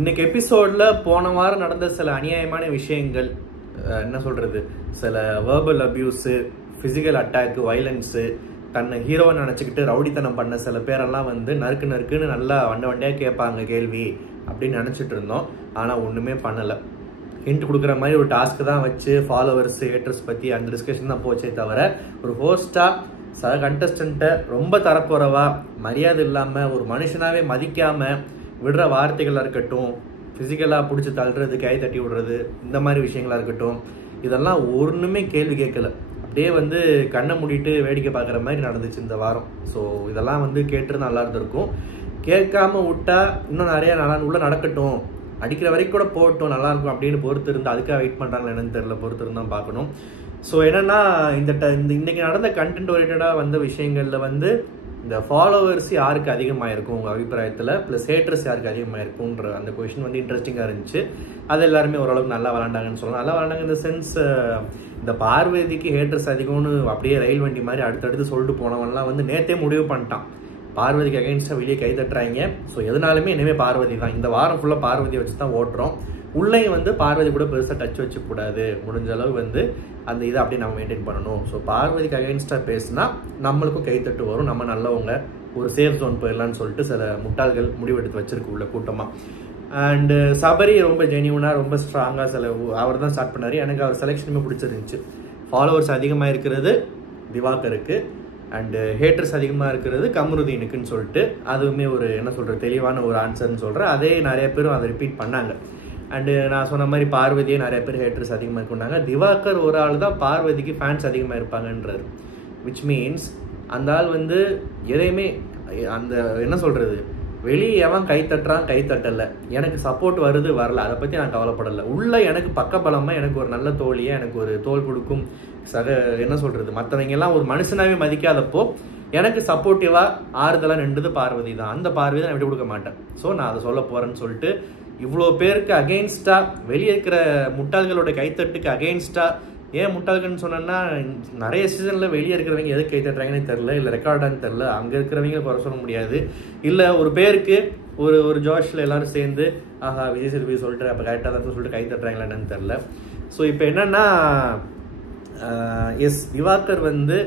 இன்னைக்கு எபிசோட்ல போன வாரம் நடந்த சில அநியாயமான விஷயங்கள், என்ன சொல்றது, சில verbal abuse, physical attack, violence, தன்னை ஹீரோவை நினச்சிக்கிட்டு ரவுடித்தனம் பண்ண சில பேரெல்லாம் வந்து நறுக்கு நறுக்குன்னு நல்லா வண்டையாக கேட்பாங்க கேள்வி அப்படின்னு நினச்சிட்டு இருந்தோம். ஆனால் ஒன்றுமே பண்ணலை. ஹிண்ட் கொடுக்குற மாதிரி ஒரு டாஸ்க்கு தான் வச்சு ஃபாலோவர்ஸ் ஹேட்டர்ஸ் பற்றி அந்த டிஸ்கஷன் தான் போச்சே தவிர, ஒரு ஹோஸ்டாக சக கண்டஸ்டண்ட்டை ரொம்ப தரக்குறைவா, மரியாதை இல்லாமல், ஒரு மனுஷனாவே மதிக்காமல் விடுற வார்த்தைகளாக இருக்கட்டும், ஃபிசிக்கலாக பிடிச்சி தள்ளுறது, கை தட்டி விடுறது, இந்த மாதிரி விஷயங்களாக இருக்கட்டும், இதெல்லாம் ஒன்றுமே கேள்வி கேட்கல. அப்படியே வந்து கண்ணை மூடிட்டு வேடிக்கை பார்க்குற மாதிரி நடந்துச்சு இந்த வாரம். ஸோ இதெல்லாம் வந்து கேட்டு நல்லா இருந்திருக்கும். கேட்காம விட்டா இன்னும் நிறைய உள்ள நடக்கட்டும், அடிக்கிற வரைக்கும் கூட போகட்டும், நல்லாயிருக்கும் அப்படின்னு பொறுத்து இருந்து, அதுக்காக வெயிட் பண்ணுறாங்களா என்னன்னு தெரியல, பொறுத்து இருந்தால் பார்க்கணும். ஸோ என்னென்னா, இன்னைக்கு நடந்த கண்டென்ட் ஓரியன்டாக வந்த விஷயங்களில் வந்து இந்த ஃபாலோவர்ஸ் யாருக்கு அதிகமாக இருக்கும் உங்கள் அபிப்பிராயத்தில், ப்ளஸ் ஹேட்டர்ஸ் யாருக்கு அதிகமாக இருக்கும்ன்ற அந்த கொஷின் வந்து இன்ட்ரெஸ்டிங்காக இருந்துச்சு. அது எல்லாருமே ஓரளவுக்கு நல்லா விளாண்டாங்கன்னு சொல்லலாம். நல்லா விளாண்டாங்க இந்த சென்ஸ், இந்த பார்வதிக்கு ஹேட்டர்ஸ் அதிகம்னு அப்படியே ரயில் வண்டி மாதிரி அடுத்தடுத்து சொல்லிட்டு போனவன்லாம் வந்து நேற்றே முடிவு பண்ணிட்டான், பார்வதிக்கு அகைன்ஸ்டாக வெளியே கை தட்டுறாங்க. ஸோ எதுனாலுமே இனிமேல் பார்வதி தான், இந்த வாரம் ஃபுல்லாக பார்வதியை வச்சு தான் ஓட்டுறோம். உள்ளேயும் வந்து பார்வதி கூட பெருசாக டச் வச்சுக்கூடாது, முடிஞ்ச அளவு வந்து அந்த இதை அப்படியே நம்ம மெயின்டைன் பண்ணணும். ஸோ பார்வதிக்கு அகைன்ஸ்டாக பேசினா நம்மளுக்கும் கைத்தட்டு வரும், நம்ம நல்லவங்க, ஒரு சேஃப் ஜோன் போயிடலான்னு சொல்லிட்டு சில முட்டாள்கள் முடிவெடுத்து வச்சிருக்கு உள்ள கூட்டமாக. அண்டு சபரி ரொம்ப ஜெனியூனாக, ரொம்ப ஸ்ட்ராங்காக அவர் தான் ஸ்டார்ட் பண்ணார். எனக்கு அவர் செலெக்ஷனுமே பிடிச்சிருந்துச்சு. ஃபாலோவர்ஸ் அதிகமாக இருக்கிறது திவாகருக்கு, அண்டு ஹேட்டர்ஸ் அதிகமாக இருக்கிறது கமருதீனுக்குன்னு சொல்லிட்டு, அதுவுமே ஒரு என்ன சொல்கிறது, தெளிவான ஒரு ஆன்சர்னு சொல்கிறேன். அதே நிறைய பேரும் அதை ரிப்பீட் பண்ணாங்க. அண்டு நான் சொன்ன மாதிரி பார்வதியே நிறைய பேர் ஹேட்டர்ஸ் அதிகமாக இருக்குன்னாங்க. திவாகர் ஒரு ஆள் தான் பார்வதிக்கு ஃபேன்ஸ் அதிகமாக இருப்பாங்கன்றார். விச் மீன்ஸ் அந்த ஆள் வந்து எதையுமே அந்த என்ன சொல்கிறது, வெளியே எவன் கை தட்டுறான் கை தட்டலை, எனக்கு சப்போர்ட் வருது வரல, அதை பற்றி நான் கவலைப்படலை. உள்ள எனக்கு பக்கபலமாக, எனக்கு ஒரு நல்ல தோழியை, எனக்கு ஒரு தோல் கொடுக்கும் என்ன சொல்கிறது, மற்றவங்க எல்லாம் ஒரு மனுஷனாவே மதிக்காதப்போ எனக்கு சப்போர்ட்டிவாக ஆறுதலாக நின்றது பார்வதி தான். அந்த பார்வதி தான் நான் விட்டு கொடுக்க மாட்டேன். ஸோ நான் அதை சொல்ல போகிறேன்னு சொல்லிட்டு இவ்வளோ பேருக்கு அகெயின்ஸ்டாக, வெளியே இருக்கிற முட்டாள்களோட கைத்தட்டுக்கு அகெயின்ஸ்டாக, ஏன் முட்டாள்கள்னு சொன்னேன்னா, நிறைய சீசனில் வெளியே இருக்கிறவங்க எதுக்கு கை தட்டுறாங்கன்னு தெரில, இல்லை ரெக்கார்டான்னு தெரில, அங்கே இருக்கிறவங்க குறை சொல்ல முடியாது. இல்லை ஒரு பேருக்கு ஒரு ஜோஷில் எல்லாரும் சேர்ந்து ஆஹா விஜய் சேதுபதி சொல்லிட்டு அப்போ கரெக்டாக தான் சொல்லிட்டு கை தட்டுறாங்களா என்னன்னு தெரில. ஸோ இப்போ என்னென்னா, எஸ் திவாகர் வந்து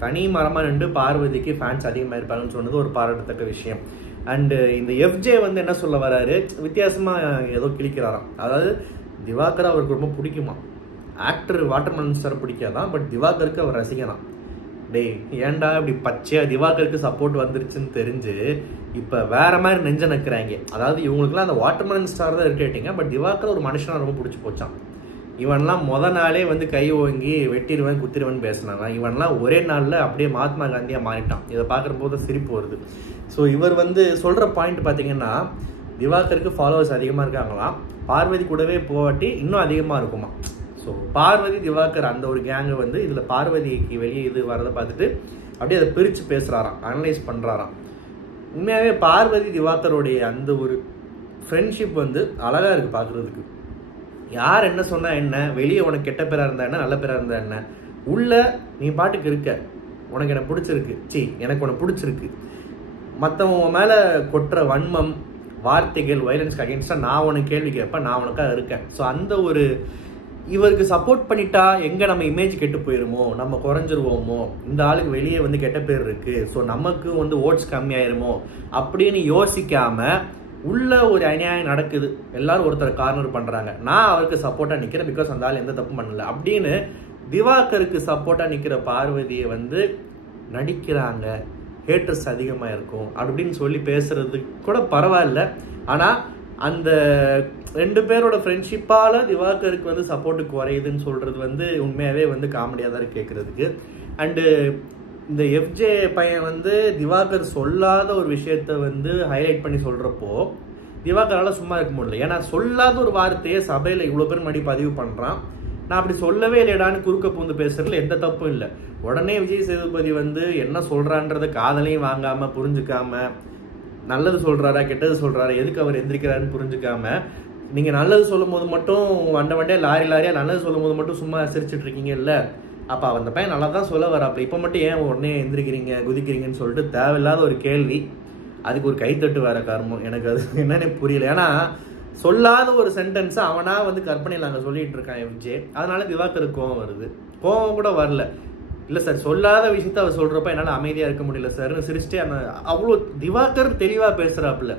தனி மரமாக நின்று பார்வதிக்கு ஃபேன்ஸ் அதிகமாக இருப்பாங்கன்னு சொன்னது ஒரு பாராட்டத்தக்க விஷயம். அண்டு இந்த எஃப்ஜே வந்து என்ன சொல்ல வராரு, வித்தியாசமாக ஏதோ கிழிக்கிறாராம். அதாவது திவாகர் அவருக்கு ரொம்ப பிடிக்குமா, ஆக்டர் வாட்டர்மெலன் சார் பிடிக்காதான், பட் திவாகருக்கு அவர் ரசிகனாம். டேய் ஏன்டா இப்படி பச்சையாக திவாகருக்கு சப்போர்ட் வந்துருச்சுன்னு தெரிஞ்சு இப்போ வேற மாதிரி நெஞ்ச நக்கிறாங்க. அதாவது இவங்களுக்குலாம் அந்த வாட்டர்மெலன் ஸ்டார் தான் இரிட்டேட்டிங்க, பட் திவாகர் ஒரு மனுஷனாக ரொம்ப பிடிச்சி போச்சான். இவன்லாம் நாளே வந்து கை ஓங்கி வெட்டிடுவேன் குத்திடுவேன் பேசினாங்க. இவன்லாம் ஒரே நாளில் அப்படியே மகாத்மா காந்தியாக மாறிட்டான். இதை பார்க்குற போது சிரிப்பு வருது. ஸோ இவர் வந்து சொல்கிற பாயிண்ட் பார்த்தீங்கன்னா, திவாகருக்கு ஃபாலோவர்ஸ் அதிகமாக இருக்காங்களாம், பார்வதி கூடவே போவாட்டி இன்னும் அதிகமாக இருக்குமா. ஸோ பார்வதி திவாகர் அந்த ஒரு கேங்கை வந்து இதில் பார்வதிக்கு வெளியே இது வரதை பார்த்துட்டு அப்படியே அதை பிரித்து பேசுகிறாராம், அனலைஸ் பண்ணுறாராம். உண்மையாகவே பார்வதி திவாகருடைய அந்த ஒரு ஃப்ரெண்ட்ஷிப் வந்து அழகாக இருக்குது பார்க்குறதுக்கு. யார் என்ன சொன்னால் என்ன, வெளியே உனக்கு கெட்ட பேராக இருந்தா என்ன, நல்ல பேராக இருந்தா என்ன, உள்ள நீ பாட்டுக்கு இருக்க, உனக்கு எனக்கு பிடிச்சிருக்கு, எனக்கு உனக்கு பிடிச்சிருக்கு, மற்றவங்க மேலே கொட்டுற வன்மம், வார்த்தைகள், வயலன்ஸ்க்கு அகேன்ஸ்டாக நான் உனக்கு கேள்வி கேட்பேன், நான் உனக்காக இருக்கேன். ஸோ அந்த ஒரு இவருக்கு சப்போர்ட் பண்ணிட்டா எங்கே நம்ம இமேஜ் கெட்டு போயிருமோ, நம்ம குறைஞ்சிருவோமோ, இந்த ஆளுக்கு வெளியே வந்து கெட்ட பேர் இருக்குது, ஸோ நமக்கு வந்து ஓட்ஸ் கம்மியாயிருமோ அப்படின்னு யோசிக்காமல் உள்ள ஒரு அநியாயம் நடக்குது, எல்லாரும் ஒருத்தர் கார்னர் பண்ணுறாங்க, நான் அவருக்கு சப்போர்ட்டாக நிற்கிறேன் பிகாஸ் அந்த ஆள் எந்த தப்பும் பண்ணல அப்படின்னு திவாகருக்கு சப்போர்ட்டாக நிற்கிற பார்வதியை வந்து நடிக்கிறாங்க, ஹேட்டர்ஸ் அதிகமாக இருக்கும் அப்படின்னு சொல்லி பேசுறது கூட பரவாயில்ல. ஆனால் அந்த ரெண்டு பேரோட ஃப்ரெண்ட்ஷிப்பால் திவாகருக்கு வந்து சப்போர்ட்டு குறையுதுன்னு சொல்கிறது வந்து உண்மையாகவே வந்து காமெடியாக தான் இருக்குது கேட்குறதுக்கு. அண்டு இந்த எஃப்ஜே பையன் வந்து திவாகர் சொல்லாத ஒரு விஷயத்த வந்து ஹைலைட் பண்ணி சொல்கிறப்போ திவாகரால் சும்மா இருக்க முடியல. ஏன்னா சொல்லாத ஒரு வார்த்தையை சபையில் இவ்வளோ பேர் மறுபடி பதிவு பண்ணுறான், நான் அப்படி சொல்லவே இல்லைடான்னு குறுக்க பூந்து பேசுறதுல எந்த தப்பும் இல்லை. உடனே விஜய் சேதுபதி வந்து என்ன சொல்கிறான்றத காதலையும் வாங்காமல் புரிஞ்சுக்காம, நல்லது சொல்கிறாரா கெட்டது சொல்கிறாரா, எதுக்கு அவர் எந்திரிக்கிறாருன்னு புரிஞ்சுக்காம, நீங்கள் நல்லது சொல்லும் போது மட்டும் வண்டையாக லாரியாக நல்லது சொல்லும் போது மட்டும் சும்மா சிரிச்சிட்டு இருக்கீங்க இல்லை, அப்போ அந்த பையன் நல்லா தான் சொல்ல வராப்போ இப்போ மட்டும் ஏன் உடனே எந்திரிக்கிறீங்க குதிக்கிறீங்கன்னு சொல்லிட்டு தேவையில்லாத ஒரு கேள்வி. அதுக்கு ஒரு கைத்தட்டு வேற காரணம். எனக்கு அது என்னன்னு புரியல. ஏன்னா சொல்லாத ஒரு சென்டென்ஸை அவனா வந்து கற்பனையில் அங்கே சொல்லிட்டு இருக்கான் எஃப்ஜே. அதனால திவாகருக்கு கோவம் வருது. கோவம் கூட வரல, இல்லை சார் சொல்லாத விஷயத்த அவர் சொல்கிறப்ப என்னால் அமைதியாக இருக்க முடியல சார்னு சிரிச்சிட்டே அவ்வளோ திவாகர் தெளிவாக பேசுகிறாப்புல.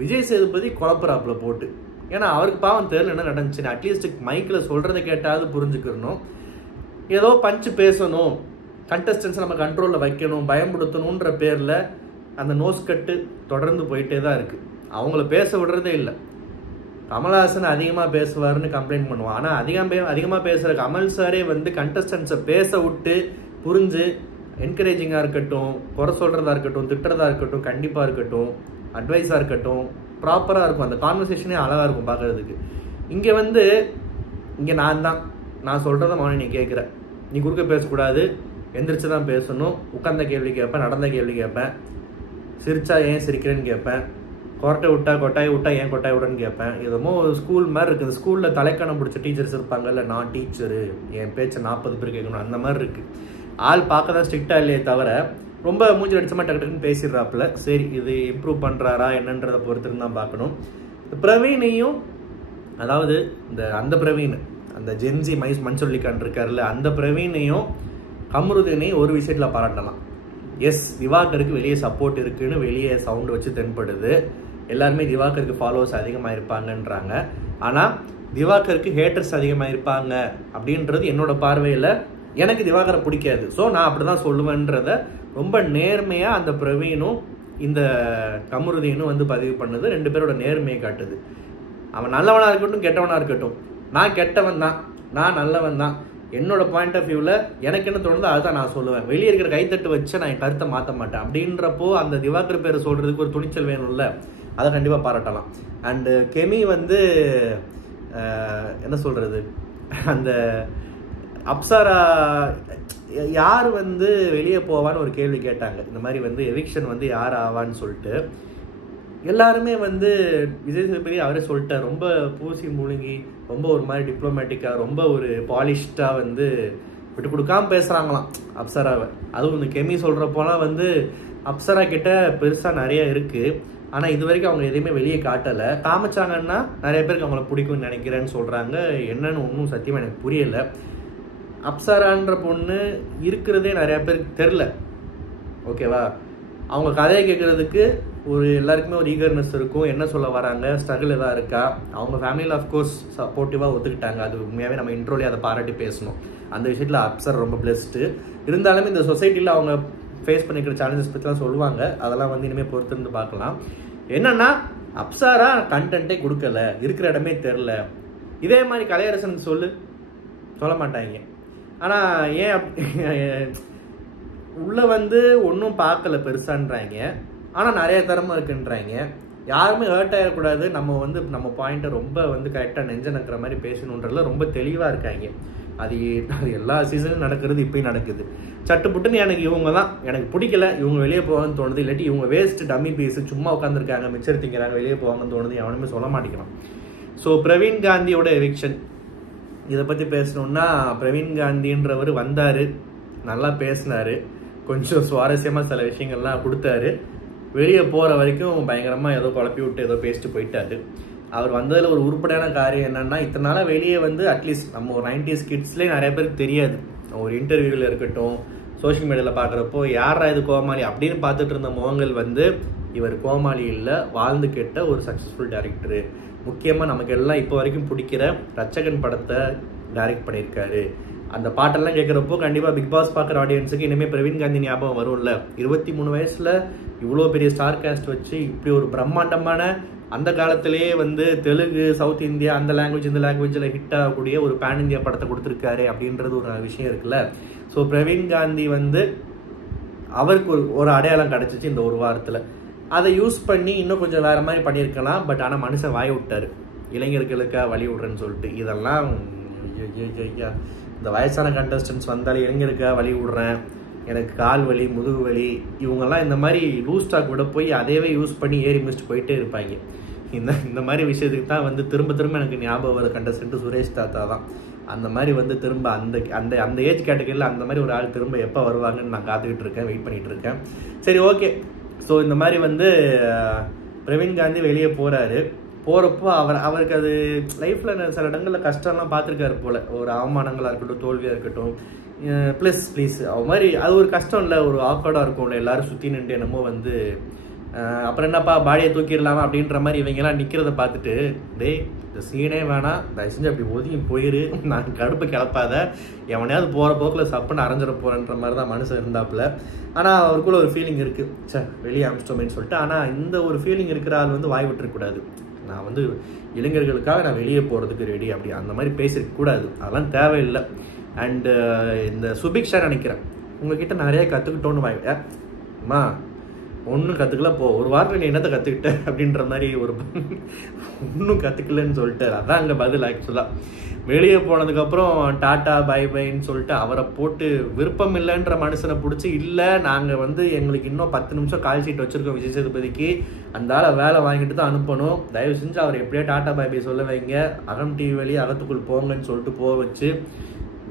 விஜய் சேதுபதி குழப்பறாப்புல போட்டு. ஏன்னா அவருக்கு பாவம் தெரியல என்ன நடந்துச்சுன்னு. அட்லீஸ்ட் மைக்கில் சொல்கிறத கேட்டாவது புரிஞ்சுக்கணும். ஏதோ பஞ்சு பேசணும், கண்டஸ்டன்ஸை நம்ம கண்ட்ரோலில் வைக்கணும், பயன்படுத்தணுன்ற பேரில் அந்த நோஸ் கட்டு தொடர்ந்து போயிட்டே தான் இருக்குது. அவங்கள பேச விடுறதே இல்லை. கமல்ஹாசன் அதிகமாக பேசுவார்னு கம்ப்ளைண்ட் பண்ணுவான். ஆனால் அதிகமாக பேசுகிற கமல் சாரே வந்து கண்டஸ்டன்ஸை பேச விட்டு புரிஞ்சு என்கரேஜிங்காக இருக்கட்டும், குறை சொல்கிறதா இருக்கட்டும், திட்டுறதா இருக்கட்டும், கண்டிப்பாக இருக்கட்டும், அட்வைஸாக இருக்கட்டும், ப்ராப்பராக இருக்கும். அந்த கான்வர்சேஷனே அழகாக இருக்கும் பார்க்குறதுக்கு. இங்கே வந்து இங்கே நான் சொல்கிறத மௌனி நீ கேட்குற, நீ குறுக்க பேசக்கூடாது, எந்திரிச்சு தான் பேசணும், உட்கார்ந்த கேள்வி கேட்பேன், நடந்த கேள்வி கேட்பேன், சிரிச்சா ஏன் சிரிக்கிறேன்னு கேட்பேன், கொரட்டை விட்டா கொட்டாய் விட்டா ஏன் கொட்டாய் விடன்னு கேட்பேன். எதுமோ ஸ்கூல் மாதிரி இருக்குது. ஸ்கூலில் தலைக்கணம் பிடிச்ச டீச்சர்ஸ் இருப்பாங்கல்ல, நான் டீச்சரு என் பேச்சை 40 பேர் கேட்கணும், அந்த மாதிரி இருக்குது. ஆள் பார்க்க தான் ஸ்ட்ரிக்டாக இல்லையே தவிர ரொம்ப மூஞ்சி அடிச்சமா டக்கு டக்குன்னு பேசிடுறாப்புல. சரி, இது இம்ப்ரூவ் பண்ணுறாரா என்னன்றதை பொறுத்துன்னு தான் பார்க்கணும். பிரவீனையும், அதாவது அந்த பிரவீன், அந்த ஜென்சி மன்சொல்லிக்கான் இருக்காருல்ல, அந்த பிரவீனையும் கமருதீனையும் ஒரு விஷயத்தில் பாராட்டலாம். எஸ், திவாகருக்கு வெளியே சப்போர்ட் இருக்குன்னு வெளியே சவுண்ட் வச்சு தென்படுது. எல்லாருமே திவாகருக்கு ஃபாலோவர்ஸ் அதிகமாக இருப்பாங்கன்றாங்க. ஆனால் திவாகருக்கு ஹேட்டர்ஸ் அதிகமாக இருப்பாங்க அப்படின்றது என்னோட பார்வையில். எனக்கு திவாகரை பிடிக்காது, ஸோ நான் அப்படி தான் சொல்லுவேன்றத ரொம்ப நேர்மையாக அந்த பிரவீனும் இந்த கமருதீனும் வந்து பதிவு பண்ணுது. 2 பேரோட நேர்மையை காட்டுது. அவன் நல்லவனாக இருக்கட்டும் கெட்டவனாக இருக்கட்டும், நான் கெட்டவன் தான், நான் நல்லவன் தான், என்னோட பாயிண்ட் ஆஃப் வியூவில் எனக்கு என்ன தோணுதோ அதுதான் நான் சொல்லுவேன். வெளியே இருக்கிற கைத்தட்டு வச்சு நான் என் கருத்தை மாற்ற மாட்டேன். அப்படின்றப்போ அந்த திவாகர் பேரை சொல்கிறதுக்கு ஒரு துணிச்சல் வேணும்ல, அதை கண்டிப்பாக பாராட்டலாம். அண்டு கெமி வந்து என்ன சொல்கிறது, அந்த அப்சரா யார் வந்து வெளியே போவான்னு ஒரு கேள்வி கேட்டாங்க. இந்த மாதிரி வந்து எவிக்ஷன் வந்து யார் ஆவான்னு சொல்லிட்டு எல்லாருமே வந்து விஜய் சேதுபதி அவரே சொல்லிட்டார். ரொம்ப பூசி முழுங்கி, ரொம்ப ஒரு மாதிரி டிப்ளமேட்டிக்காக, ரொம்ப ஒரு பாலிஷ்டாக வந்து விட்டு கொடுக்காம பேசுகிறாங்களாம் அப்சராவை. அதுவும் இந்த கெமி சொல்கிறப்போலாம் வந்து அப்சரா கிட்ட பெருசாக நிறைய இருக்குது. ஆனால் இது வரைக்கும் அவங்க எதையுமே வெளியே காட்டலை. காமிச்சாங்கன்னா நிறைய பேருக்கு அவங்கள பிடிக்கும்னு நினைக்கிறேன்னு சொல்கிறாங்க. என்னன்னு ஒன்றும் சத்தியமாக எனக்கு புரியலை. அப்சரான்ற பொண்ணு இருக்கிறதே நிறையா பேருக்கு தெரில, ஓகேவா? அவங்க கதையை கேட்குறதுக்கு ஒரு எல்லாருக்குமே ஒரு ஈகர்னஸ் இருக்கும். என்ன சொல்ல வராங்க, ஸ்ட்ரகிள் எதாவது இருக்கா? அவங்க ஃபேமிலியில் ஆஃப்கோர்ஸ் சப்போர்ட்டிவாக ஒத்துக்கிட்டாங்க. அது உண்மையாகவே நம்ம இன்ட்ரோலே அதை பாராட்டி பேசணும். அந்த விஷயத்தில் அப்சர் ரொம்ப பிளெஸ்டு. இருந்தாலும் இந்த சொசைட்டியில் அவங்க ஃபேஸ் பண்ணிக்கிற சேலஞ்சஸ் பற்றிலாம் சொல்லுவாங்க. அதெல்லாம் வந்து இனிமேல் பொறுத்திருந்து பார்க்கலாம். என்னென்னா அப்சரா கண்டென்ட்டே கொடுக்கல, இருக்கிற இடமே தெரில. இதே மாதிரி கலையரசன் சொல்ல மாட்டாங்க. ஆனால் ஏன் உள்ளே வந்து ஒன்றும் பார்க்கல பெருசான்றாங்க, ஆனால் நிறைய திறமை இருக்குன்றாங்க. யாருமே ஹர்ட் ஆகிடக்கூடாது, நம்ம பாயிண்ட்டை ரொம்ப வந்து கரெக்டாக நெஞ்ச நக்கிற மாதிரி பேசணுன்றதுல ரொம்ப தெளிவாக இருக்காங்க. அது எல்லா சீசனும் நடக்கிறது, இப்பயும் நடக்குது. சட்டுப்புட்டுன்னு எனக்கு பிடிக்கல, இவங்க வெளியே போவாங்கன்னு தோணுது, இல்லாட்டி இவங்க வேஸ்ட் டம்மி பீஸு சும்மா உட்காந்துருக்காங்க, மிச்சர் திங்கிறாங்க, வெளியே போவாங்கன்னு தோணுது, எவனுமே சொல்ல மாட்டேங்கிறான். ஸோ பிரவீன் காந்தியோட எவிக்ஷன் இதை பற்றி பேசணுன்னா, பிரவீன் காந்தின்றவர் வந்தார், நல்லா பேசினார், கொஞ்சம் சுவாரஸ்யமாக சில விஷயங்கள்லாம் கொடுத்தாரு. வெளியே போகிற வரைக்கும் பயங்கரமாக ஏதோ குழப்பி விட்டு ஏதோ பேசிட்டு போயிட்டாரு. அவர் வந்ததில் ஒரு உருப்படியான காரியம் என்னென்னா, இத்தனை நாளாக வெளியே வந்து அட்லீஸ்ட் நம்ம ஒரு 90s கிட்ஸ்லேயே நிறைய பேருக்கு தெரியாது. ஒரு இன்டர்வியூவில் இருக்கட்டும், சோஷியல் மீடியாவில் பார்க்குறப்போ யாரா இது கோமாளி அப்படின்னு பார்த்துட்டு இருந்த முகங்கள் வந்து இவர் கோமாளி இல்லை, வாழ்ந்து கேட்ட ஒரு சக்ஸஸ்ஃபுல் டைரக்டரு. முக்கியமாக நமக்கு எல்லாம் இப்போ வரைக்கும் பிடிக்கிற ரட்சகன் படத்தை டைரக்ட் பண்ணியிருக்காரு. அந்த பாட்டெல்லாம் கேட்குறப்போ கண்டிப்பாக பிக் பாஸ் பார்க்குற ஆடியன்ஸுக்கு இனிமேல் பிரவீன் காந்தி ஞாபகம் வரும்ல. 23 வயசில் இவ்வளோ பெரிய ஸ்டார் காஸ்ட் வச்சு இப்படி ஒரு பிரம்மாண்டமான, அந்த காலத்திலேயே வந்து தெலுங்கு, சவுத் இந்தியா, அந்த லாங்குவேஜ் இந்த லாங்குவேஜில் ஹிட் ஆகக்கூடிய ஒரு பேன் இந்தியா படத்தை கொடுத்துருக்காரு அப்படின்றது ஒரு விஷயம் இருக்குல்ல. ஸோ பிரவீன் காந்தி வந்து அவருக்கு ஒரு அடையாளம் கிடச்சிச்சு இந்த ஒரு வாரத்தில். அதை யூஸ் பண்ணி இன்னும் கொஞ்சம் வேறு மாதிரி பண்ணியிருக்கலாம். பட் ஆனால் மனுஷன் வாய விட்டார், இளைஞர்களுக்காக வழி விட்றேன்னு சொல்லிட்டு. இதெல்லாம் இந்த வயசான கண்டஸ்டன்ஸ் வந்தாலும் இளைஞருக்காக வழி விட்றேன், எனக்கு கால் வலி, முதுகு வலி, இவங்கெல்லாம் இந்த மாதிரி லூஸ் ஸ்டாக் விட போய் அதையவே யூஸ் பண்ணி ஏறி மிதிச்சுட்டு போயிட்டே இருப்பாங்க. இந்த மாதிரி விஷயத்துக்கு தான் வந்து திரும்ப எனக்கு ஞாபகம் வர கண்டஸ்டன்ட்டு சுரேஷ் தாத்தா தான். அந்த மாதிரி வந்து திரும்ப அந்த ஏஜ் கேட்டகரியில் அந்த மாதிரி ஒரு ஆள் திரும்ப எப்போ வருவாங்கன்னு நான் காத்துக்கிட்டு இருக்கேன், வெயிட் பண்ணிகிட்டு இருக்கேன். சரி, ஓகே. ஸோ இந்த மாதிரி வந்து பிரவீன் காந்தி வெளியே போகிறாரு. போகிறப்போ அவருக்கு அது லைஃப்பில் சில இடங்களில் கஷ்டம்லாம் பார்த்துருக்காரு போல், ஒரு அவமானங்களாக இருக்கட்டும், தோல்வியாக இருக்கட்டும். ப்ளீஸ் அது மாதிரி அது ஒரு கஷ்டம் இல்லை, ஒரு ஆக்வர்டாக இருக்கும்ல, எல்லாரும் சுற்றி நின்று என்னமோ வந்து அப்புறம் என்னப்பா பாடியை தூக்கிடலாமா அப்படின்ற மாதிரி இவங்கெல்லாம் நிற்கிறத பார்த்துட்டு, டேய் இந்த சீனே வேணாம், தயவு செஞ்சு அப்படி ஒதுங்கி போயிரு, நான் கடுப்பு கிளப்பாத, எவனையாவது போகிற போக்கில் சப்புன்னு அரைஞ்சிட போகிறேன்ற மாதிரி தான் மனுஷன் இருந்தாப்புல. ஆனால் அவருக்குள்ள ஒரு ஃபீலிங் இருக்குது, சே வெளியே அமிச்சிட்டோமேன்னு சொல்லிட்டு. ஆனால் இந்த ஒரு ஃபீலிங் இருக்கிற ஆள் வந்து வாய் விட்டுருக்கூடாது, நான் வந்து இளைஞர்களுக்காக நான் வெளியே போகிறதுக்கு ரெடி அப்படி அந்த மாதிரி பேசிருக்கக்கூடாது, அதெல்லாம் தேவையில்லை. அண்டு இந்த சுபிக்ஷா நினைக்கிறேன் உங்ககிட்ட நிறைய கற்றுக்கிட்டோன்னு அம்மா ஒன்றும் கற்றுக்கல, போ ஒரு வாரத்தில் நீ என்னத்தை கற்றுக்கிட்ட அப்படின்ற மாதிரி ஒரு ஒன்றும் கற்றுக்கலன்னு சொல்லிட்டு அதான் அங்கே பதில். ஆக்சுவலாக வெளியே போனதுக்கப்புறம் டாட்டா பை பைன்னு சொல்லிட்டு அவரை போட்டு விருப்பம் இல்லைன்ற மனுஷனை பிடிச்சி, இல்லை நாங்கள் வந்து எங்களுக்கு இன்னும் 10 நிமிஷம் கால் ஷீட் வச்சுருக்கோம் விஜய் சேதுபதிக்கு, அந்த ஆளை வேலை வாங்கிட்டு தான் அனுப்பணும், தயவு செஞ்சு அவர் எப்படியா டாட்டா பை பை சொல்ல வைங்க, அகம் டிவி வெளியே அகத்துக்குள் போங்கன்னு சொல்லிட்டு போக வச்சு,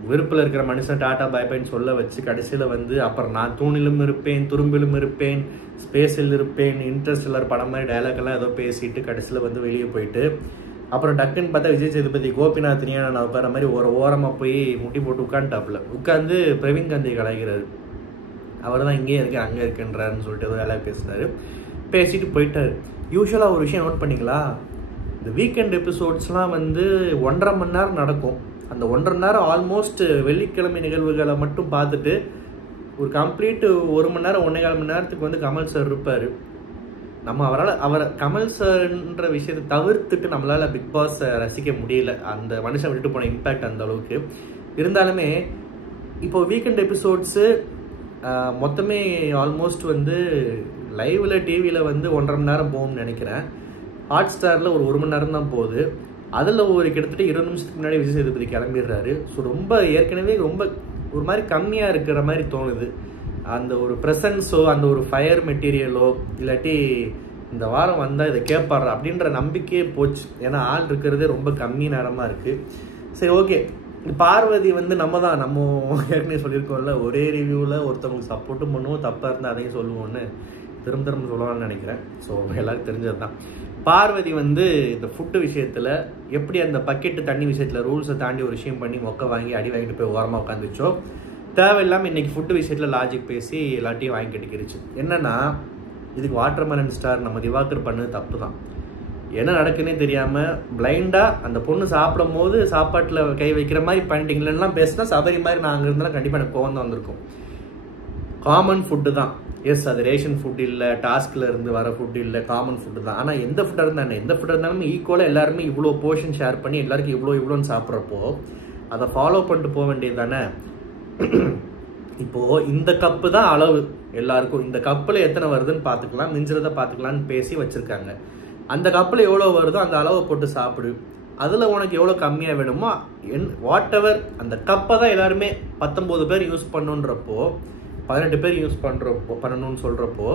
விருப்பில் இருக்கிற மனுஷன் டாட்டா பை பைன்னு சொல்ல வச்சு, கடைசியில் வந்து அப்புறம் நான் தூணிலும் இருப்பேன், துரும்பிலும் இருப்பேன், ஸ்பேஸில் இருப்பேன், இன்ட்ரெஸ்டெல்லர் படம் மாதிரி டைலாக்லாம் ஏதோ பேசிட்டு கடைசியில் வந்து வெளியே போயிட்டு, அப்புறம் டக்குன்னு பார்த்தா விஜய் சேதுபதி கோபிநாத்னியா நான் உட்கார மாதிரி ஒரு ஓரமாக போய் முட்டி போட்டு உட்காந்துட்டாப்புல, உட்காந்து பிரவீன் காந்தியை கலாய்க்கிறாரு. அவர் தான் இங்கேயே இருக்கேன் அங்கே இருக்குன்றாருன்னு சொல்லிட்டு ஏதோ டைலாக் பேசினார், பேசிட்டு போயிட்டார். யூஸ்வலாக ஒரு விஷயம் நோட் பண்ணிங்களா, இந்த வீக்கெண்ட் எபிசோட்ஸ்லாம் வந்து 1.5 மணி நேரம் நடக்கும். அந்த 1.5 மணி நேரம் ஆல்மோஸ்ட் வெள்ளிக்கிழமை நிகழ்வுகளை மட்டும் பார்த்துட்டு ஒரு கம்ப்ளீட் 1 மணி நேரம் 1.25 மணி நேரத்துக்கு வந்து கமல் சார் இருப்பார். நம்ம அவரை கமல் சார்ன்ற விஷயத்தை தவிர்த்துட்டு நம்மளால் பிக் பாஸை ரசிக்க முடியல, அந்த மனுஷன் விட்டுட்டு போன இம்பேக்ட் அந்த அளவுக்கு இருந்தாலுமே. இப்போ வீக்கெண்ட் எபிசோட்ஸு மொத்தமே ஆல்மோஸ்ட் வந்து லைவில் டிவியில் வந்து 1.5 மணி நேரம் போகும்னு நினைக்கிறேன். ஹாட் ஸ்டாரில் ஒரு 1 மணி நேரம் தான் போகுது. அதில் ஒரு கிட்டத்தட்ட 20 நிமிஷத்துக்கு முன்னாடி விஜய் சேதுபதி கிளம்பிடுறாரு. ஸோ ரொம்ப ஏற்கனவே ரொம்ப ஒரு மாதிரி கம்மியாக இருக்கிற மாதிரி தோணுது. அந்த ஒரு ப்ரெசன்ஸோ அந்த ஒரு ஃபயர் மெட்டீரியலோ இல்லாட்டி இந்த வாரம் வந்தால் இதை கேட்பாரு அப்படின்ற நம்பிக்கையே போச்சு. ஏன்னா ஆள் இருக்கிறதே ரொம்ப கம்மி நேரமாக இருக்குது. சரி ஓகே, பார்வதி வந்து நம்ம ஏற்கனவே சொல்லியிருக்கோம்ல, ஒரே ரிவ்யூவில் ஒருத்தவங்களுக்கு சப்போர்ட்டும் பண்ணுவோம், தப்பாக இருந்தால் அதையும் சொல்லுவோன்னு திரும்ப சொல்லலாம்னு நினைக்கிறேன். ஸோ எல்லாருக்கும் தெரிஞ்சது தான். பார்வதி வந்து இந்த ஃபுட்டு விஷயத்தில் எப்படி அந்த பக்கெட்டு தண்ணி விஷயத்தில் ரூல்ஸை தாண்டி ஒரு விஷயம் பண்ணி மொக்க வாங்கி அடி வாங்கிட்டு போய் ஓரமாக உட்காந்துச்சோ, தேவையில்லாமல் இன்றைக்கி ஃபுட்டு விஷயத்தில் லாஜிக் பேசி எல்லாத்தையும் வாங்கி கட்டிக்கிடுச்சு. என்னென்னா இதுக்கு வாட்டர்மெலன் ஸ்டார் நம்ம திவாகர் பண்ணது தப்பு தான். என்ன நடக்குன்னே தெரியாமல் பிளைண்டாக அந்த பொண்ணு சாப்பிடும் போது சாப்பாட்டில் கை வைக்கிற மாதிரி பண்ணிட்டீங்களெல்லாம் பேசினா சபரி மாதிரி நாங்கள் இருந்தாலும் கண்டிப்பாக எனக்கு கோவம் தான் வந்திருக்கும். காமன் ஃபுட்டு தான், எஸ் அது ரேஷன் ஃபுட் இல்லை, டாஸ்கில் இருந்து வர ஃபுட் இல்லை, காமன் ஃபுட்டு தான். ஆனால் எந்த ஃபுட்டாக இருந்தானே எந்த ஃபுட்டாக இருந்தாலுமே ஈக்குவலாக எல்லாருமே இவ்வளோ போர்ஷன் ஷேர் பண்ணி எல்லாருக்கும் இவ்வளோன்னு சாப்பிட்றப்போ அதை ஃபாலோ பண்ணிட்டு போக வேண்டியது தானே. இப்போது இந்த கப்பு தான் அளவு எல்லாருக்கும், இந்த கப்பில் எத்தனை வருதுன்னு பார்த்துக்கலாம், மிஞ்சுறதை பார்த்துக்கலான்னு பேசி வச்சுருக்காங்க. அந்த கப்பில் எவ்வளோ வருதோ அந்த அளவை போட்டு சாப்பிடு, அதில் உனக்கு எவ்வளோ கம்மியாக வேணுமோ வாட் எவர் அந்த கப்பை தான் எல்லாருமே 19 பேர் யூஸ் பண்ணுன்றப்போ 18 பேர் யூஸ் பண்ணணும்னு சொல்கிறப்போ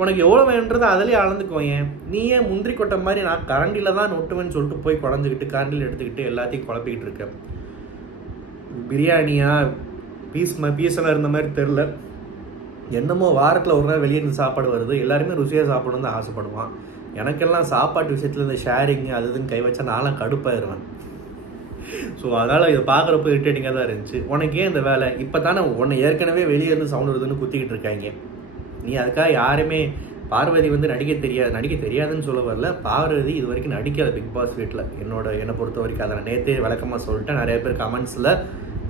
உனக்கு எவ்வளோ வேணுன்றதை அதிலே அளந்துக்குவோம். நீ ஏன் முந்திரி கொட்டை மாதிரி நான் கரண்டியில் தான் நொட்டுவேன்னு சொல்லிட்டு போய் குழஞ்சிக்கிட்டு கரண்டில் எடுத்துக்கிட்டு எல்லாத்தையும் குழப்பிக்கிட்டு இருக்கேன். பிரியாணியா பீஸெல்லாம் இருந்த மாதிரி தெரில, என்னமோ வாரத்தில் ஒரு நாள் வெளியே இருந்து சாப்பாடு வருது, எல்லாருமே ருசியாக சாப்பிடணும்னு தான் ஆசைப்படுவான். எனக்கெல்லாம் சாப்பாட்டு விஷயத்தில் இந்த ஷேரிங் அது இதுன்னு கை வச்சா நான்லாம் கடுப்பாயிருவேன். ஸோ அதனால் இதை பார்க்குறப்போ இரிட்டேட்டிங்காக தான் இருந்துச்சு. உனக்கு ஏன் இந்த வேலை, இப்போ தானே உன்னை ஏற்கனவே வெளியே இருந்து சவுண்ட் வருதுன்னு குத்திக்கிட்டு இருக்காங்க. நீ அதுக்காக யாருமே பார்வதி வந்து நடிக்க தெரியாதுன்னு சொல்ல வரல. பார்வதி இது வரைக்கும் நடிக்காத பிக் பாஸ் வீட்டில் என்னை பொறுத்த வரைக்கும். அதை நான் நேற்றே விளக்கமாக சொல்லிட்டேன். நிறைய பேர் கமெண்ட்ஸில்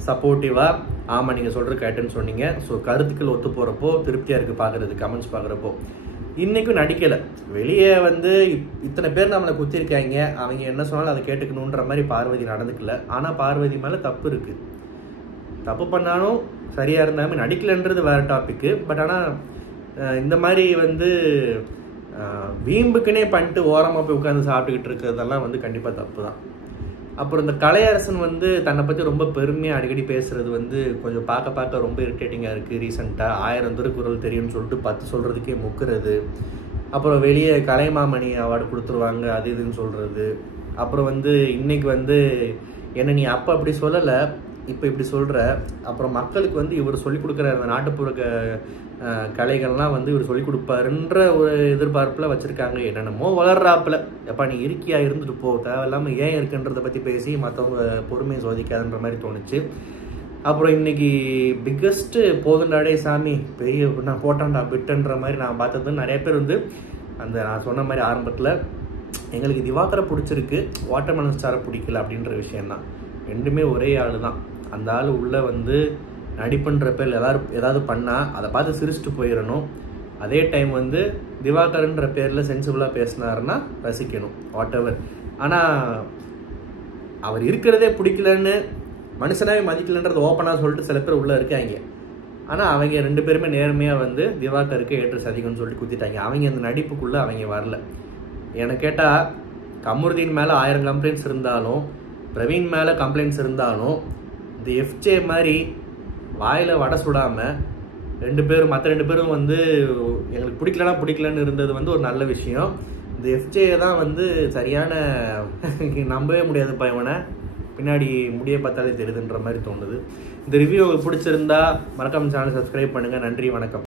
சப்போர்ட்டிவாக ஆமாம் நீங்கள் சொல்கிற கேட்டுன்னு சொன்னீங்க. ஸோ கருத்துக்கள் ஒத்து போகிறப்போ திருப்தியாக இருக்குது பார்க்குறது, கமெண்ட்ஸ் பார்க்குறப்போ. இன்றைக்கும் நடிக்கலை, வெளியே வந்து இத்தனை பேர் நம்மளை குத்திருக்காங்க, அவங்க என்ன சொன்னாலும் அதை கேட்டுக்கணுன்ற மாதிரி பார்வதி நடந்துக்கல. ஆனால் பார்வதி மேலே தப்பு இருக்குது, தப்பு பண்ணாலும் சரியாக இருந்தாலும் நடிக்கலைன்றது வேறு டாப்பிக்கு. பட் ஆனால் இந்த மாதிரி வந்து வீம்புக்குன்னே பண்ணிட்டு ஓரமாக போய் உட்காந்து சாப்பிட்டுக்கிட்டு இருக்கிறதெல்லாம் வந்து கண்டிப்பாக தப்பு தான். அப்புறம் இந்த கலையரசன் வந்து தன்னை பற்றி ரொம்ப பெருமையாக அடிக்கடி பேசுகிறது வந்து கொஞ்சம் பார்க்க ரொம்ப இரிட்டேட்டிங்காக இருக்குது. ரீசெண்டாக 1000 திருக்குறள் தெரியும்னு சொல்லிட்டு 10 சொல்கிறதுக்கே முக்குறது. அப்புறம் வெளியே கலைமாமணி அவார்டு கொடுத்துருவாங்க அது இதுன்னு சொல்கிறது. அப்புறம் வந்து இன்றைக்கி வந்து என்ன நீ அப்போ அப்படி சொல்லலை, இப்போ இப்படி சொல்கிற, அப்புறம் மக்களுக்கு வந்து இவர் சொல்லிக் கொடுக்குற அந்த நாட்டுப்புற கலைகள்லாம் வந்து இவர் சொல்லிக் கொடுப்பாருன்ற ஒரு எதிர்பார்ப்பில் வச்சுருக்காங்க. என்னென்னமோ வளர்றாப்புல, எப்பா நீ இருக்கியா இருந்துட்டு போ, தேவையில்லாமல் ஏன் இருக்குன்றதை பற்றி பேசி மற்றவங்க பொறுமையை சோதிக்காதுன்ற மாதிரி தோணுச்சு. அப்புறம் இன்னைக்கு பிக்கஸ்ட்டு போதுண்டாடே சாமி பெரிய நான் போட்டான்டா பிட்டுன்ற மாதிரி நான் பார்த்தது நிறைய பேர் வந்து அந்த நான் சொன்ன மாதிரி ஆரம்பத்தில் எங்களுக்கு திவாகரை பிடிச்சிருக்கு, வாட்டர்மெலன் ஸ்டாரை பிடிக்கல அப்படின்ற விஷயந்தான். ரெண்டுமே ஒரே ஆள் தான். அந்த ஆள் உள்ளே வந்து நடிப்புன்ற பேர் ஏதாவது பண்ணால் அதை பார்த்து சிரிச்சுட்டு போயிடணும். அதே டைம் வந்து திவாகர்ன்ற பேரில் சென்சிபிளாக பேசினாருன்னா ரசிக்கணும், வாட் எவர். ஆனால் அவர் இருக்கிறதே பிடிக்கலன்னு மனுஷனாவே மதிக்கலன்றது ஓப்பனாக சொல்லிட்டு சில பேர் உள்ளே இருக்காங்க. ஆனால் அவங்க 2 பேருமே நேர்மையாக வந்து திவாகருக்கு ஏற்று சதிகம்னு சொல்லிட்டு குத்திட்டாங்க. அவங்க அந்த நடிப்புக்குள்ளே அவங்க வரல. எனக்கு கேட்டால் கமருதீன் மேலே 1000 கம்ப்ளைண்ட்ஸ் இருந்தாலும், பிரவீன் மேலே கம்ப்ளைண்ட்ஸ் இருந்தாலும், இந்த எஃப்ஜே மாதிரி வாயில் வடை சுடாமல் மற்ற 2 பேரும் வந்து எங்களுக்கு பிடிக்கலன்னு இருந்தது வந்து ஒரு நல்ல விஷயம். இந்த எஃப்ஜே தான் வந்து சரியான நம்பவே முடியாது பையனை, பின்னாடி முடிய பார்த்தாலே தெரியுதுன்ற மாதிரி தோணுது. இந்த ரிவ்யூ உங்களுக்கு பிடிச்சிருந்தா மறக்காம சேனலை சப்ஸ்கிரைப் பண்ணுங்கள். நன்றி, வணக்கம்.